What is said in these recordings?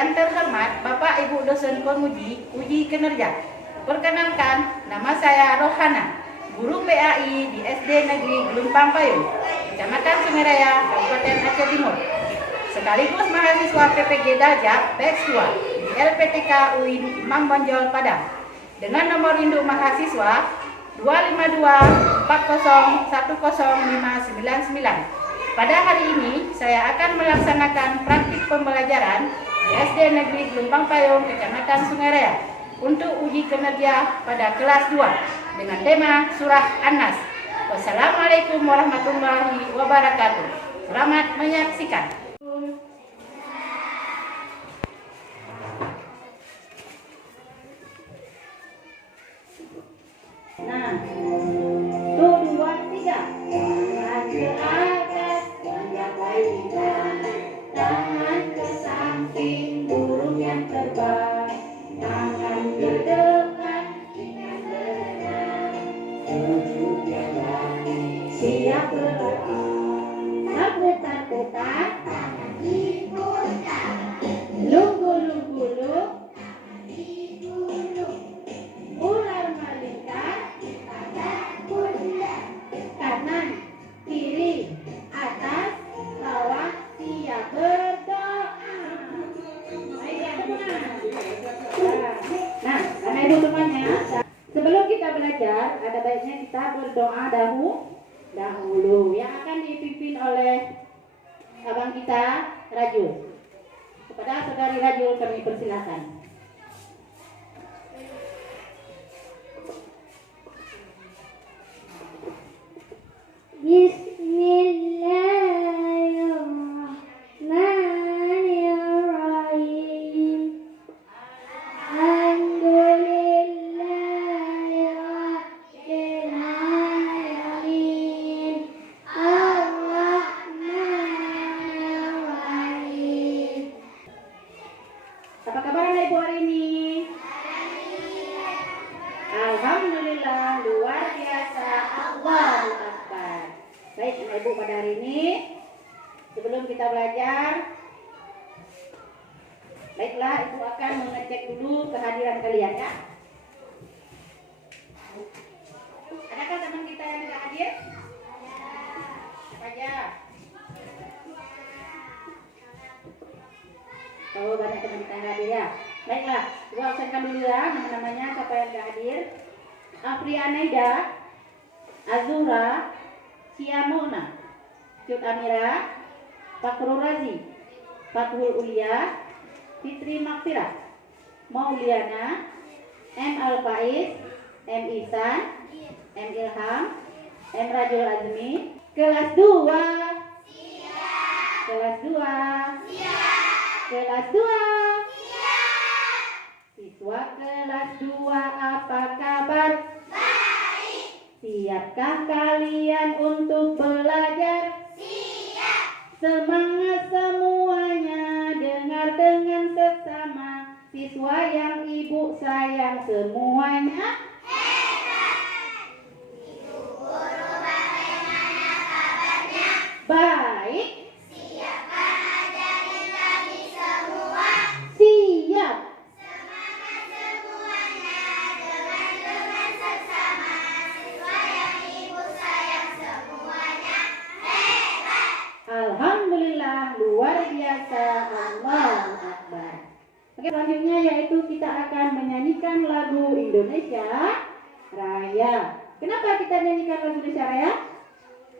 Yang terhormat Bapak Ibu dosen penguji uji kinerja. Perkenalkan, nama saya Rohana, guru PAI di SD Negeri Gelumpang Payung, Kecamatan Sungai Raya, Kabupaten Aceh Timur. Sekaligus mahasiswa PPG Dajak PEX 2 di LPTK UIN Imam Bonjol Padang. Dengan nomor induk mahasiswa 25240105999. Pada hari ini saya akan melaksanakan praktik pembelajaran di SD Negeri Gelumpang Payung, Kecamatan Sungai Raya untuk uji kinerja pada kelas 2 dengan tema Surah An-Nas. Wassalamualaikum warahmatullahi wabarakatuh. Selamat menyaksikan. Nah, 1, 2, 3. Ke atas, menggapai lidah, tangan ke samping, burung yang terbang, tangan ke depan, dengan berenang, tujuh yang lagi, siap berlari, berputar-putar, tangan diputar, lugu-lugu-lug, ular melingkar, kanan, kiri, atas, bawah, siap berdoa. Nah, karena itu temannya, sebelum kita belajar, ada baiknya kita berdoa dahulu yang akan dipimpin oleh abang kita, Rajul. Kepada saudari Rajul kami persilakan. Bismillahirrahmanirrahim. Alhamdulillahirabbil alamin. Arrahmanirrahim. Apa kabar anak ibu hari ini? Alhamdulillah, luar biasa. Allahu Akbar. Baik anak ibu pada hari ini, sebelum kita belajar, baiklah ibu akan mengecek dulu kehadiran kalian ya. Adakah teman kita yang tidak hadir? Siapa aja? Oh, banyak teman kita yang hadir ya. Baiklah, ibu absenkan dulu ya nama-namanya siapa yang tidak hadir. Afrianaida, Azura, Siamona, Cut Amira, Fakrul Razi, Fathul Ulia, Fitri Makfirah, Mauliana, M. Al-Faiz, M. Ihsan, M. Ilham, M. Rajul Azmi. Kelas 2. Kelas 2. Kelas 2. Siswa kelas 2, apa kabar? Siapkah kalian untuk belajar? Siap. Semangat semuanya, dengar dengan seksama. Siswa yang ibu sayang semuanya. Ibu guru bagaimana kabarnya? Baik. Siapkah ngajarin kami semua? Siap. Semangat semuanya, dengar dengan seksama. Siswa yang ibu sayang semuanya hebat. Alhamdulillah, luar biasa. Allahu Akbar. Oke, selanjutnya yaitu kita akan menyanyikan lagu Indonesia Raya. Kenapa kita nyanyikan lagu Indonesia Raya?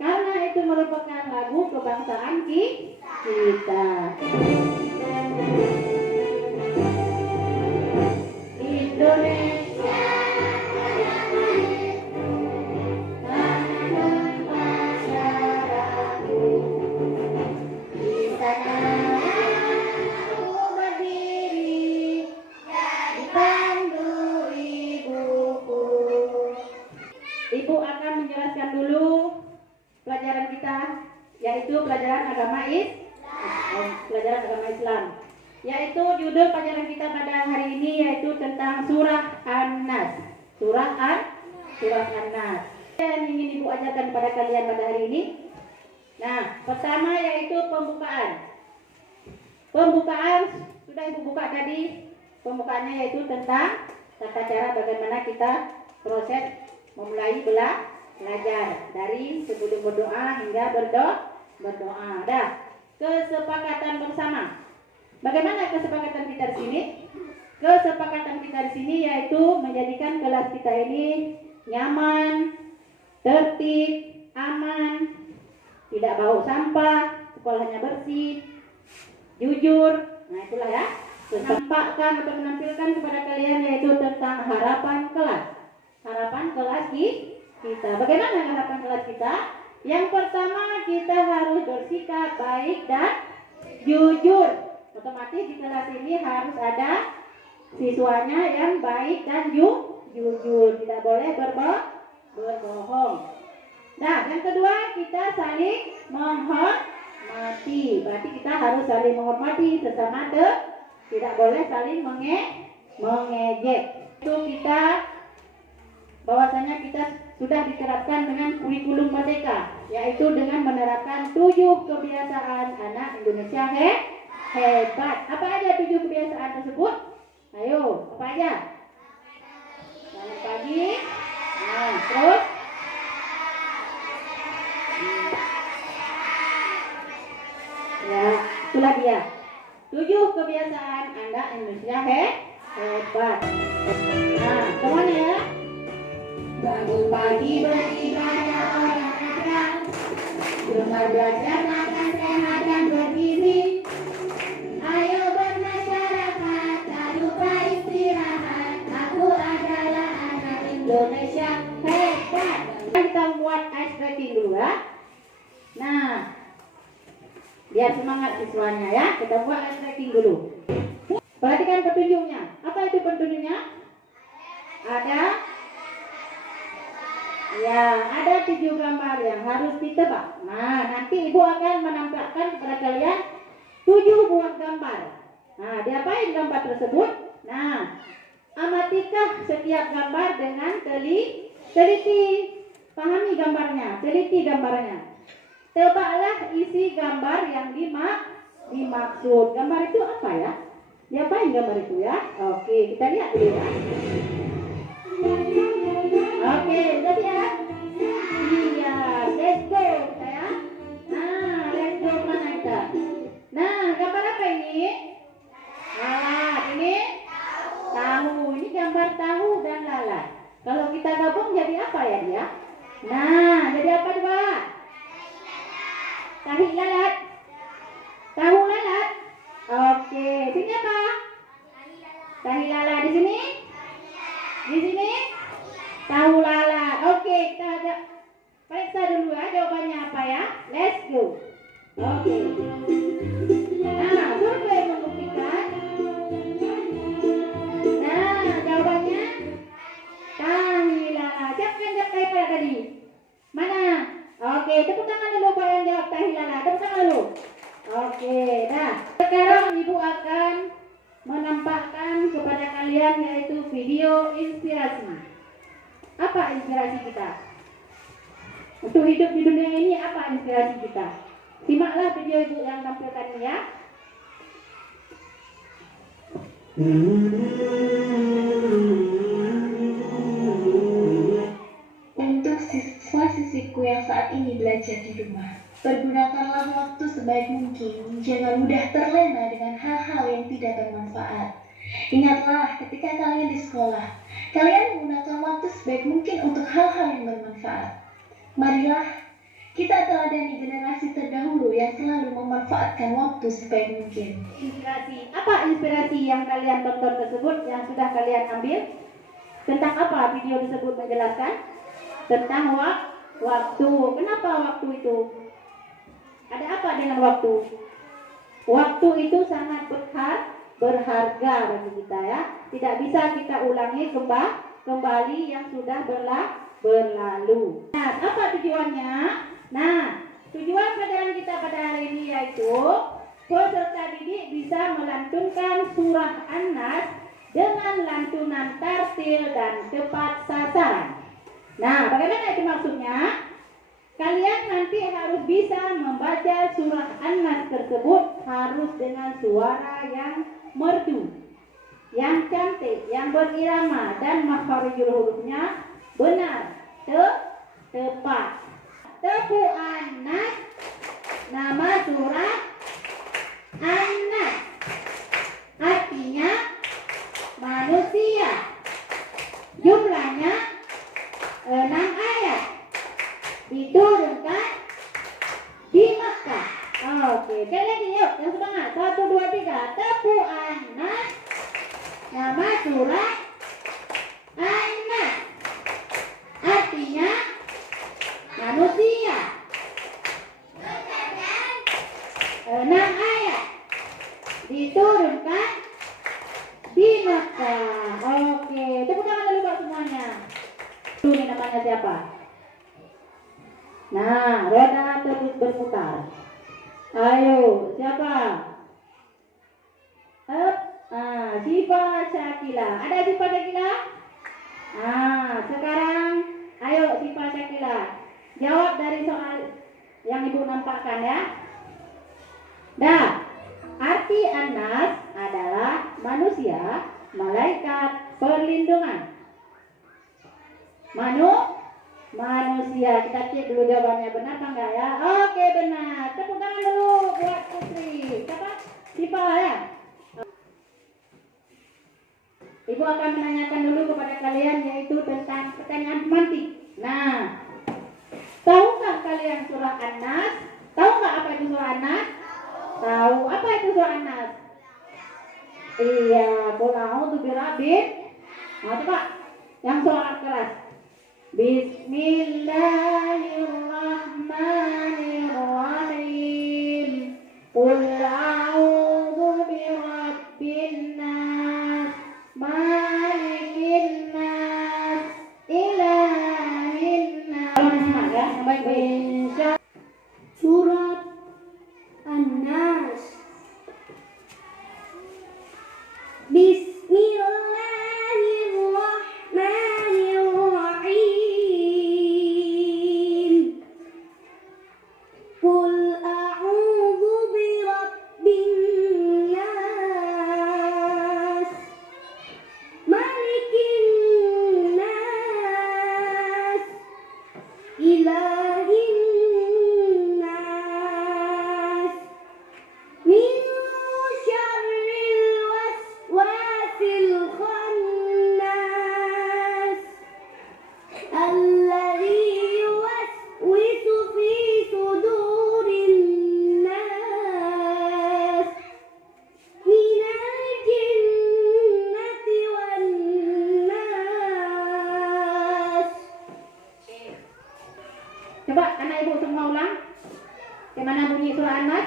Karena itu merupakan lagu kebangsaan kita. Indonesia tanah masyarakat, di sana aku berdiri, dipandu ibuku. Ibu akan menjelaskan dulu pelajaran kita, yaitu pelajaran agama Islam. Yaitu judul pelajaran kita pada hari ini yaitu tentang surah An-Nas. Surah An-Nas. Yang ingin ibu ajarkan kepada kalian pada hari ini. Nah, pertama yaitu pembukaan. Pembukaan sudah Ibu buka tadi. Pembukaannya yaitu tentang tata cara bagaimana kita proses memulai belajar dari sebelum berdoa hingga berdoa. Dah, kesepakatan bersama. Bagaimana kesepakatan kita di sini? Kesepakatan kita di sini yaitu menjadikan kelas kita ini nyaman, tertib, aman, tidak bau sampah, sekolahnya bersih, jujur. Nah itulah ya, menampakkan atau menampilkan kepada kalian yaitu tentang harapan kelas. Harapan kelas kita. Bagaimana harapan kelas kita? Yang pertama, kita harus bersikap baik dan jujur. Otomatis di kelas ini harus ada siswanya yang baik dan jujur. Tidak boleh berbohong. Nah, yang kedua, kita saling menghormati. Berarti kita harus saling menghormati sesama tidak boleh saling mengejek. Itu kita bahwasanya kita sudah diterapkan dengan kurikulum merdeka, yaitu dengan menerapkan 7 kebiasaan anak Indonesia hebat. Apa aja 7 kebiasaan tersebut? Ayo, apa aja? Bangun pagi. Nah, terus ya, itulah dia 7 kebiasaan anak Indonesia hebat. Nah, semuanya ya. Bangun pagi beribadah orang Islam, gemar belajar makan sehat dan bergizi. Ayo bermasyarakat, tak lupa istirahat. Aku adalah anak Indonesia hebat. Kita buat ice breaking dulu ya. Nah, biar semangat siswanya ya. Kita buat ice breaking dulu. Perhatikan petunjuknya. Apa itu petunjuknya? Ada 7 gambar yang harus ditebak. Nah, nanti Ibu akan menampilkan kepada kalian 7 buah gambar. Nah, diapain gambar tersebut? Nah, amatikah setiap gambar dengan teliti. Pahami gambarnya, teliti gambarnya. Tebaklah isi gambar yang dimaksud. Gambar itu apa ya? Diapain gambar itu ya? Oke, kita lihat dulu ya. Oke, udah siap? Iya, let's go saya. Nah, let's go mana kita? Nah, gambar apa ini? Lalat. Ini tahu. Ini gambar tahu dan lalat. Kalau kita gabung jadi apa ya dia? Nah, jadi apa coba? Tahi lalat. Tahu lalat. Oke, sini apa? Tahi lalat di sini? Di sini? Tahu lalat. Oke, kita ada periksa dulu ya jawabannya apa ya. Let's go. Oke. Nah, survei membuktikan. Nah, jawabannya tahi lalat. Siapa yang jawab tahi lalat tadi? Mana? Oke, tepuk tangan dulu Pak yang jawab tahi lalat. Tepuk tangan dulu. Oke, dah. Sekarang Ibu akan menampakkan kepada kalian yaitu video inspirasi. Apa inspirasi kita? Untuk hidup di dunia ini apa inspirasi kita? Simaklah video Ibu yang tampilkan ini ya. Untuk siswa-siswiku yang saat ini belajar di rumah, pergunakanlah waktu sebaik mungkin. Jangan mudah terlena dengan hal-hal yang tidak bermanfaat. Ingatlah ketika kalian di sekolah, kalian menggunakan waktu sebaik mungkin untuk hal-hal yang bermanfaat. Marilah kita teladani generasi terdahulu yang selalu memanfaatkan waktu sebaik mungkin. Inspirasi. Apa inspirasi yang kalian tonton tersebut yang sudah kalian ambil? Tentang apa video tersebut menjelaskan? Tentang waktu. Kenapa waktu itu? Ada apa dengan waktu? Waktu itu sangat berharga bagi kita ya. Tidak bisa kita ulangi kembali yang sudah berlalu. Nah, apa tujuannya? Nah, tujuan pelajaran kita pada hari ini yaitu peserta didik bisa melantunkan surah An-Nas dengan lantunan tartil dan tepat sasaran. Nah, bagaimana itu maksudnya? Kalian nanti harus bisa membaca surah An-Nas tersebut harus dengan suara yang merdu, yang cantik, yang berirama, dan makharijul hurufnya benar, tepat. Tepu Anas, nama surah Anas, artinya manusia. Jumlahnya 6 ayat, diturunkan di Makkah. Oke, sekali lagi yuk, yang semangat. 1, 2, 3. Tepu Anas, nama surah Anas, artinya manusia. 6 ayat, diturunkan di Makkah. Oke, tepuk tangan dulu buat semuanya. Ini namanya siapa? Nah, roda terus berputar. Ayo, siapa? Siva Syakila. Ada Siva Syakila? Sekarang ayo Siva Syakila, jawab dari soal yang ibu nampakkan ya. Dah, arti Anas adalah manusia, malaikat, perlindungan. Manusia. Kita cek dulu jawabannya benar apa enggak ya? Oke, benar. Tepuk tangan dulu buat Putri. Siapa? Siva ya. Ibu akan menanyakan dulu kepada kalian yaitu tentang pertanyaan pemantik. Nah, tahukah kalian surah An-Nas? Tahu nggak apa itu surah An-Nas? Tahu. Apa itu surah An-Nas? Iya, qul a'udzu birabbin. Coba yang suara keras. Bismillahirrahmanirrahim. Qul a'udzu birabbin nas, malikin nas, ilahin nas. Baik-baik. Surat An-Nas. Bismillahirrahmanirrahim. Qul a'udzu birabbin nas, malikin nas, ilahin nas, min syarril waswasil khannas, alladzi yuwaswisu fi sudurin nas, minal jinnati wan nas. Coba anak ibu semua ulang. Bagaimana bunyi surah An-Nas?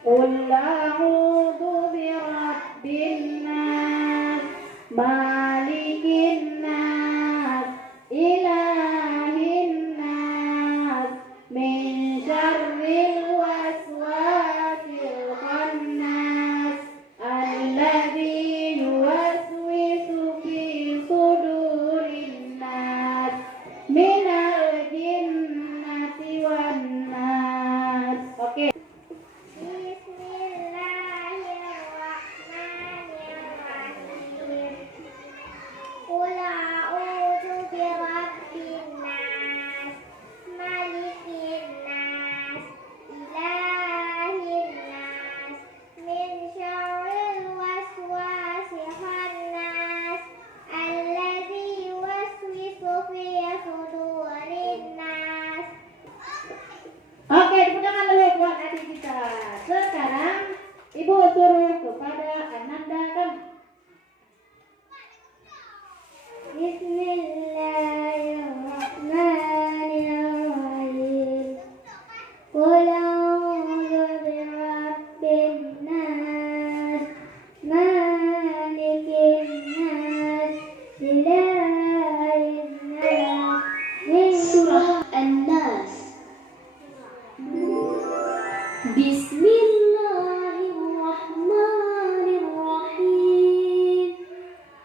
Qul a'udzu birabbin nas, malikin nas, ilahin nas, min syarril waswasil khannas, alladzi yuwaswisu fi sudurin nas, minal jinnati wan nas. Oke. Bismillahirrahmanirrahim. Qul a'udzu birabbin nas, malikin nas, ilahin nas, min syarril waswasil khannas, alladzi yuwaswisu fi sudurin nas. Oke, tepuk tangan dulu buat adik kita. Sekarang ibu suruh kepada Ananda kamu. Bismillahirrahmanirrahim. Qul a'udzu birabbin nas, malikin nas, ilahin nas, min Surah An-Nas. Bismillahirrahmanirrahim.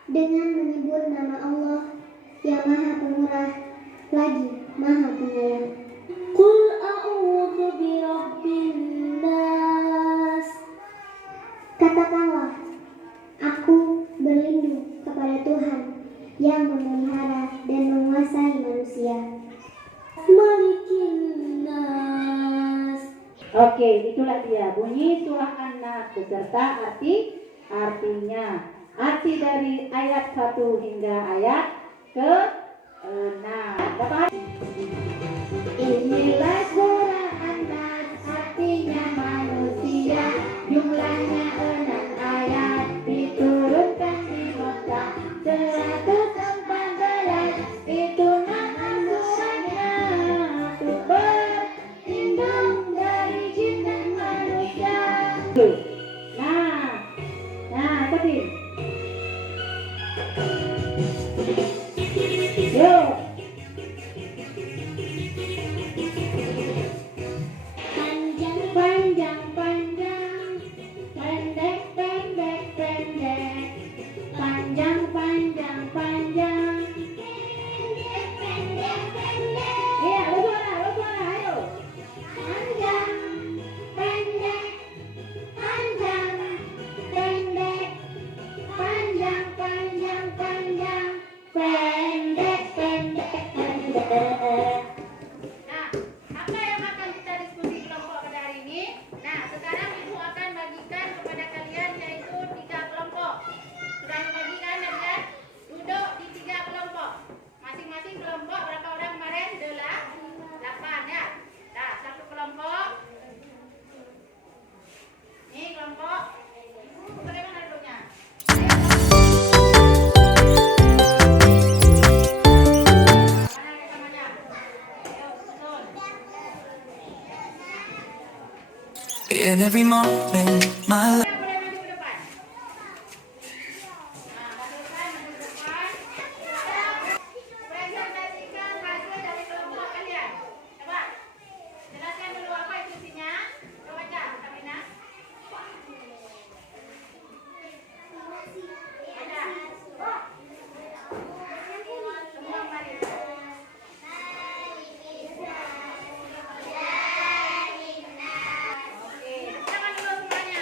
Dengan menyebut nama Allah yang Maha Pemurah lagi Maha Penyayang. Qul a'udzu birabbin nas. yang memelihara dan menguasai manusia. Malikin nas. Oke, itulah dia bunyi surah An-Nas beserta artinya. Arti dari ayat 1 hingga ayat ke-6. Dapat? Inilah surah An-Nas, artinya manusia. Jumlahnya 6 ayat, diturunkan di Mekah. 114 itu nama surahnya, untuk berlindung dari jin dan manusia. Nah, ikutin. Yuk. Panjang, panjang, pendek, pendek, pendek. Panjang, panjang, panjang. Iya, lo suara, ayo. Panjang, pendek, panjang, pendek. Panjang, panjang, panjang. Pendek, pendek, pendek. Nah, apa yang akan kita diskusi kelompok pada hari ini? Nah, sekarang Ibu akan bagikan kepada kalian yaitu 3 kelompok. Sudah dibagikan dan kan? Duduk di 3 kelompok. Masing-masing kelompok berapa orang kemarin? 8 ya. Nah, satu kelompok. Ini kelompok. Ibu bagaimana duduknya? In every moment, my life. Boleh maju ke depan. Nah, maju ke depan. Presentasikan hasil dari kelompok kalian. Coba jelaskan dulu apa itu isinya. Coba baca, Sabrina. Baca. Semua mari. Oke, tangan dulu semuanya.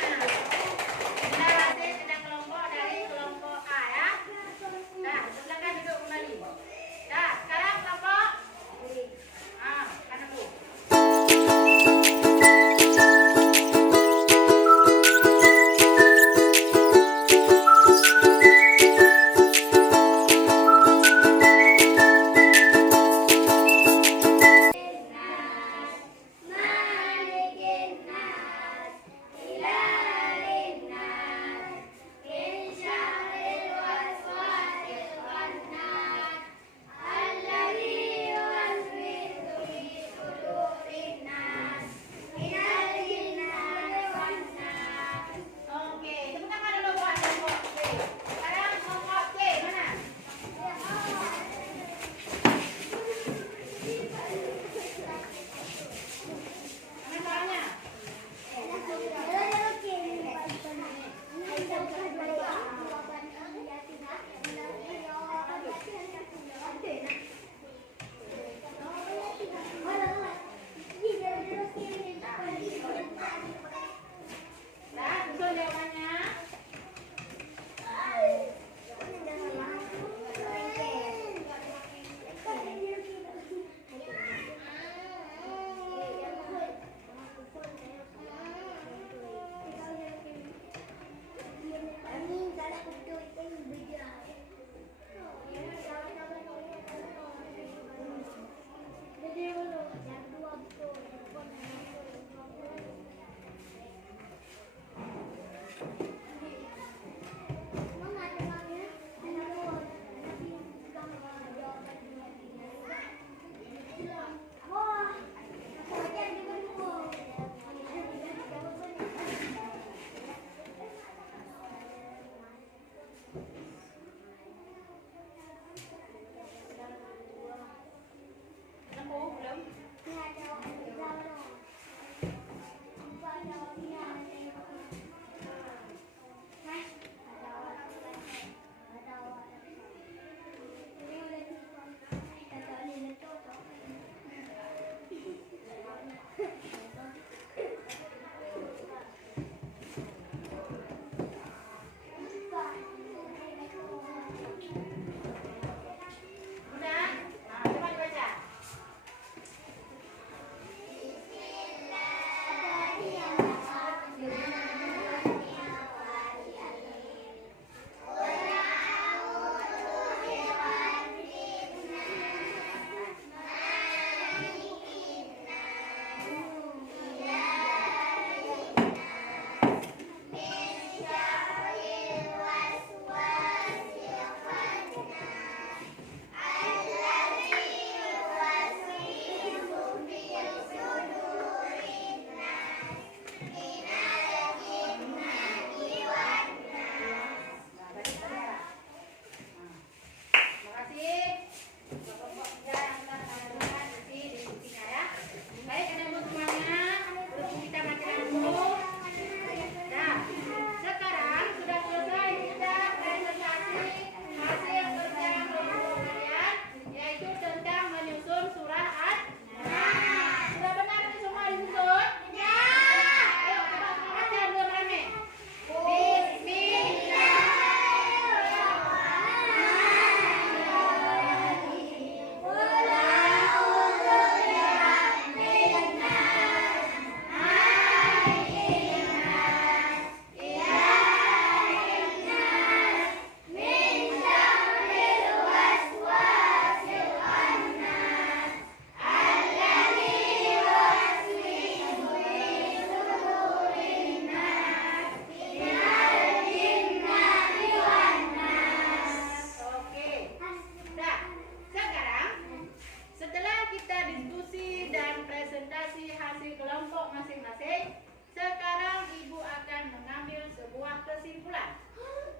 kelompok masing-masing. Sekarang Ibu akan mengambil sebuah kesimpulan.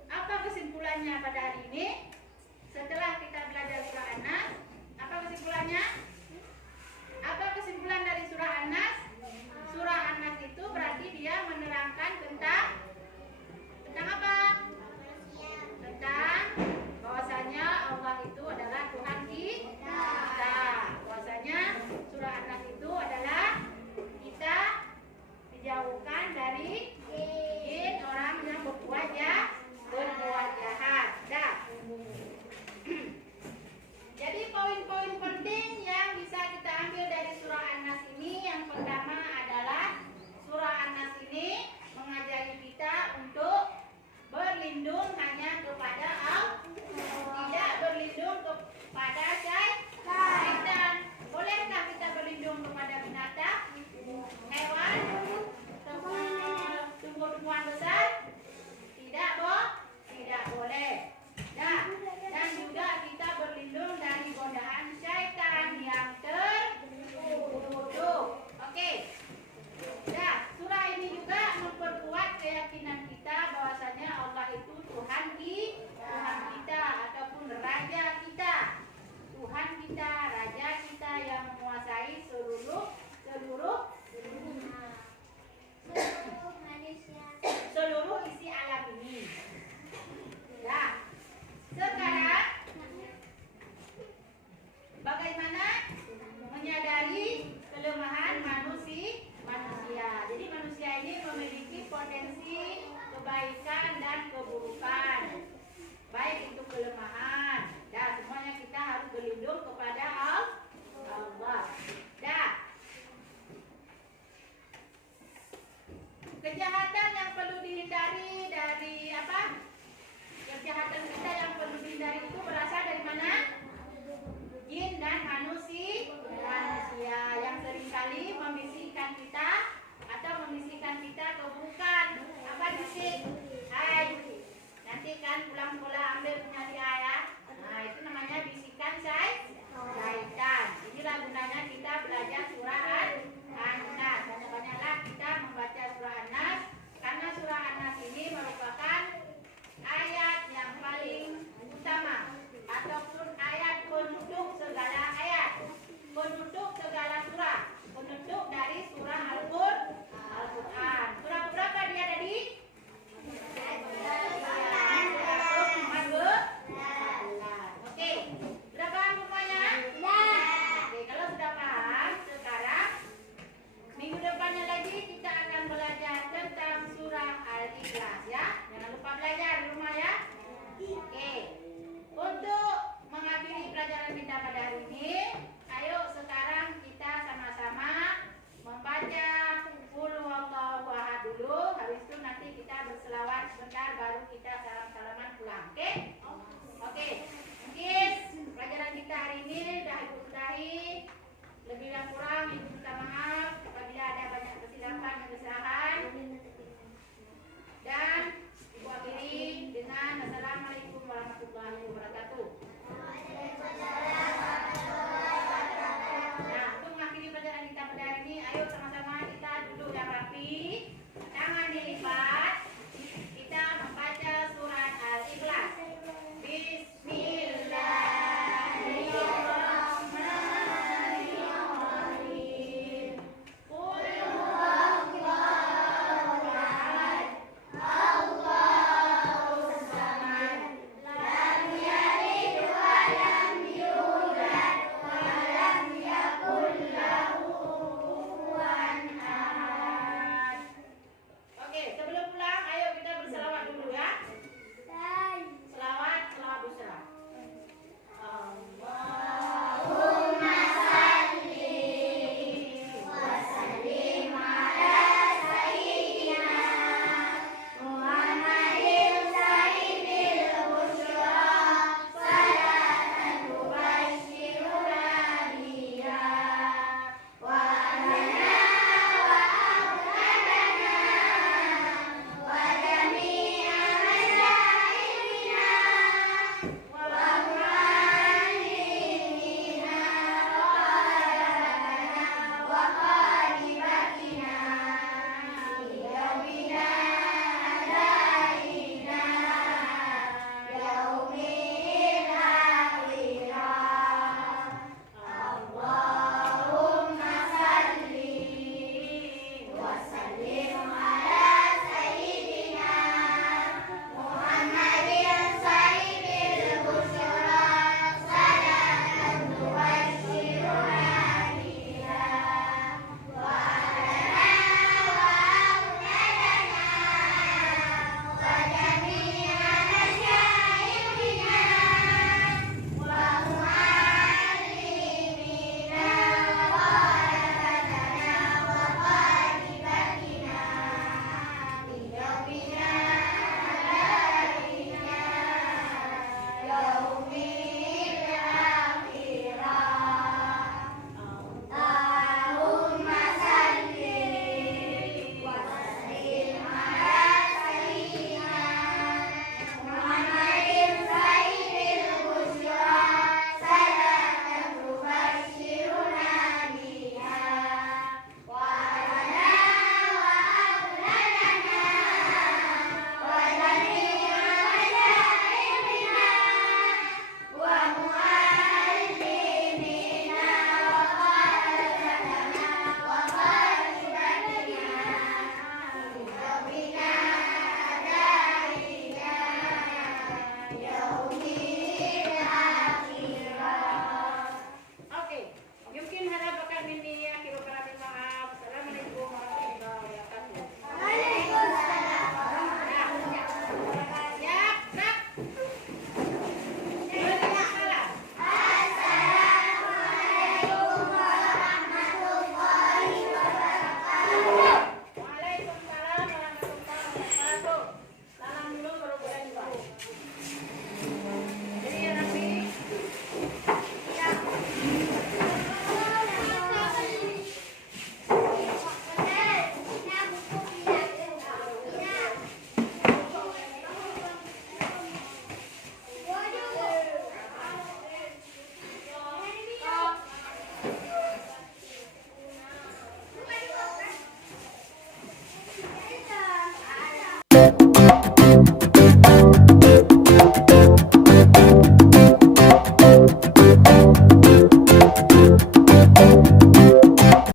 Apa kesimpulannya pada hari ini? Setelah kita belajar surah An-Nas, apa kesimpulannya?